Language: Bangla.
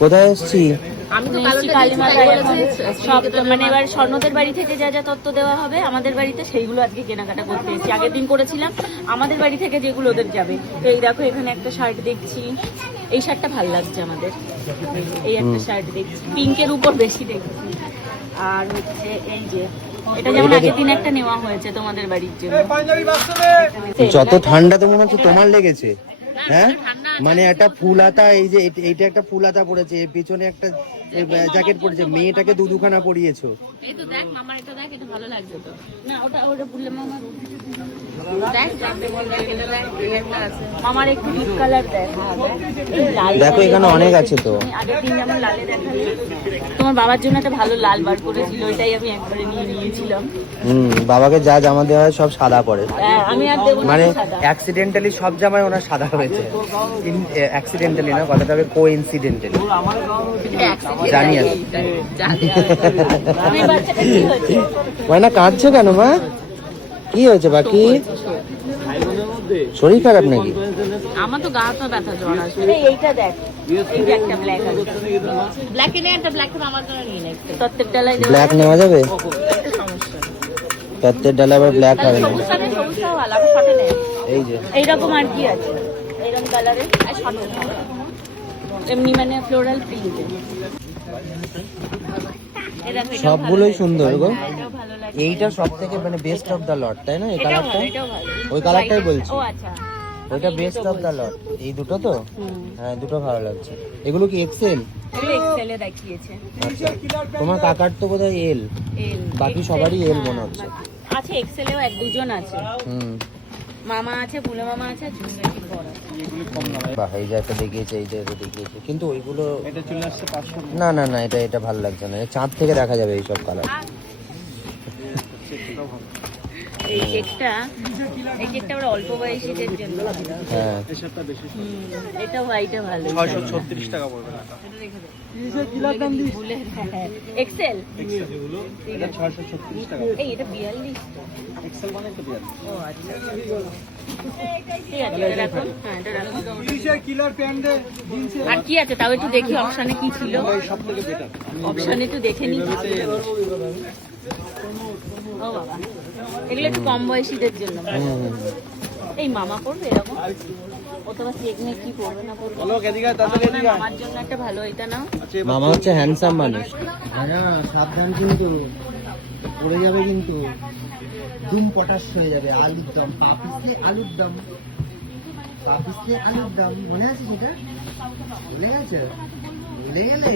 কোথায় এসছি? আমি তো কালীমাতায় এখন সব মানে এবার স্বর্ণদের বাড়ি থেকে যা যা তত্ত্ব দেওয়া হবে আমাদের বাড়িতে সেইগুলো আজকে কেনাকাটা করতে এসেছি। আগের দিন করেছিলাম, আমাদের বাড়ি থেকে যেগুলো ওদের যাবে। তো এই দেখো এখানে একটা শার্ট দেখছি, এই শার্টটা ভালো লাগছে আমাদের। এই একটা শার্ট দেখছি, পিঙ্কের উপর বেশি দেখছি। আর হচ্ছে এই যে এটা যেমন আগের দিন একটা নেওয়া হয়েছে তোমাদের বাড়ির জন্য। যত ঠান্ডা তো মনে হচ্ছে তোমার লেগেছে। হ্যাঁ, মানে একটা ফুল হাতা, এই যে এইটা একটা ফুল হাতা পড়েছে, এর পিছনে একটা জ্যাকেট পড়েছে, মেয়েটাকে দুখানা পরিয়েছো। এই তো দেখ মামার, এটা দেখ, এটা ভালো লাগছে তো। না ওটা ওটা বললে মামা দেখ যাবে বল, দেখ এটা দেখ, এই একটা আছে মামার একটু ডিপ কালার দেখ। এই লাল দেখো এখানে অনেক আছে তো। আগের দিন যেমন লালে দেখালি, তোমার বাবার জন্য একটা ভালো লাল বার করেছিল, ওইটাই আমি একবারে নিয়ে নিয়েছিলাম। বাবাকে যা জামা দেওয়া হয় সব সাদা পরে। হ্যাঁ আমি আর দেবো না মানে সাদা। অ্যাক্সিডেন্টালি সব জামাই ওনার সাদা হয়েছে। অ্যাক্সিডেন্টালি না, কথাটা হবে কোইনসিডেন্টালি। জানি আমি। তুমি বাচ্চাটা কি হয়েছে? না কাঁদছো কেন মা? কি হয়েছে বাকি? শরীর খারাপ নাকি? আমার তো গা হাত পা ব্যথা, জ্বর আসবে। এইটা দেখ, এই যে একটা ব্ল্যাক আছে, ব্ল্যাক এনে একটা ব্ল্যাক আমার জন্য নিয়ে নে। তত্ত্বের ডালায় ব্ল্যাক নেওয়া যাবে? একটা সমস্যা তত্ত্বের ডালা আবার ব্ল্যাক হবে না। সবুজটাও ভালো, আমি শর্টে নেই। এই যে এইরকম আর কি আছে, এইরকম কালারের আর শর্টে এমনি মানে ফ্লোরাল প্রিন্ট। সবগুলোই সুন্দর গো। এটাও ভালো লাগে। এইটা সব থেকে মানে বেস্ট অফ দা লট, তাই না? এই এটাও কালারটা, ভালো, এটাও ভালো। ওই কালারটাই বলছি। ও আচ্ছা, ওইটা বেস্ট অফ দা লট। এই দুটো তো, হ্যাঁ দুটো ভালো লাগছে। এগুলো কি এক্সেল? এটা এক্সেল এ দেখিয়েছে। আচ্ছা, তোমার কাকার তো বোধহয় এল, এল, বাকি সবারই এল মনে হচ্ছে। আছে এক্সেলেও এক দুজন আছে। মামা আছে, বুলে মামা আছে, ঝুমকি বড় আছে। বাহ, এই যে একটা দেখিয়েছে, এই যে এটা দেখিয়েছে, কিন্তু ওইগুলো এটা চলে আসছে 500। না না না, এটা ভালো লাগছে না। চাঁদ থেকে দেখা যাবে এইসব কালার। এই কেকটা ওরা অল্প বয়সীদের জন্য। হ্যাঁ, এসবটা বেশি এটা হোয়াইটে ভালো। 636 টাকা পড়বে না। এক্সেল এটা 636 টাকা। এই এটা 42 এক্সেল মানে তো বিয়ার। ও আচ্ছা ঠিক আছে, এটা রাখো। হ্যাঁ এটা রাখো। কিলার প্যান্ডে জিন্সে আর কি আছে তাও একটু দেখি, অপশনে কি ছিল। সবথেকে বেটার। অপশনে একটু দেখে নি। ও বাবা, এগুলো একটু কম বয়সীদের জন্য। এই মামা পড়বে এরকম? ও তো কেক নিয়ে কি পড়বে না পড়বে। বলো এদিকে তাড়াতাড়ি এদিকে। মামার জন্য একটা ভালো এটা নাও। মামা হচ্ছে হ্যান্ডসাম মানুষ। সাবধান কিন্তু, পড়ে যাবে কিন্তু, দুম পটাশ হয়ে যাবে। আলুর দম, পাপিসে আলুর দম, পাপিসে আলুর দম, মনে আছে সেটা? ভুলে গেছে? ভুলে গেলে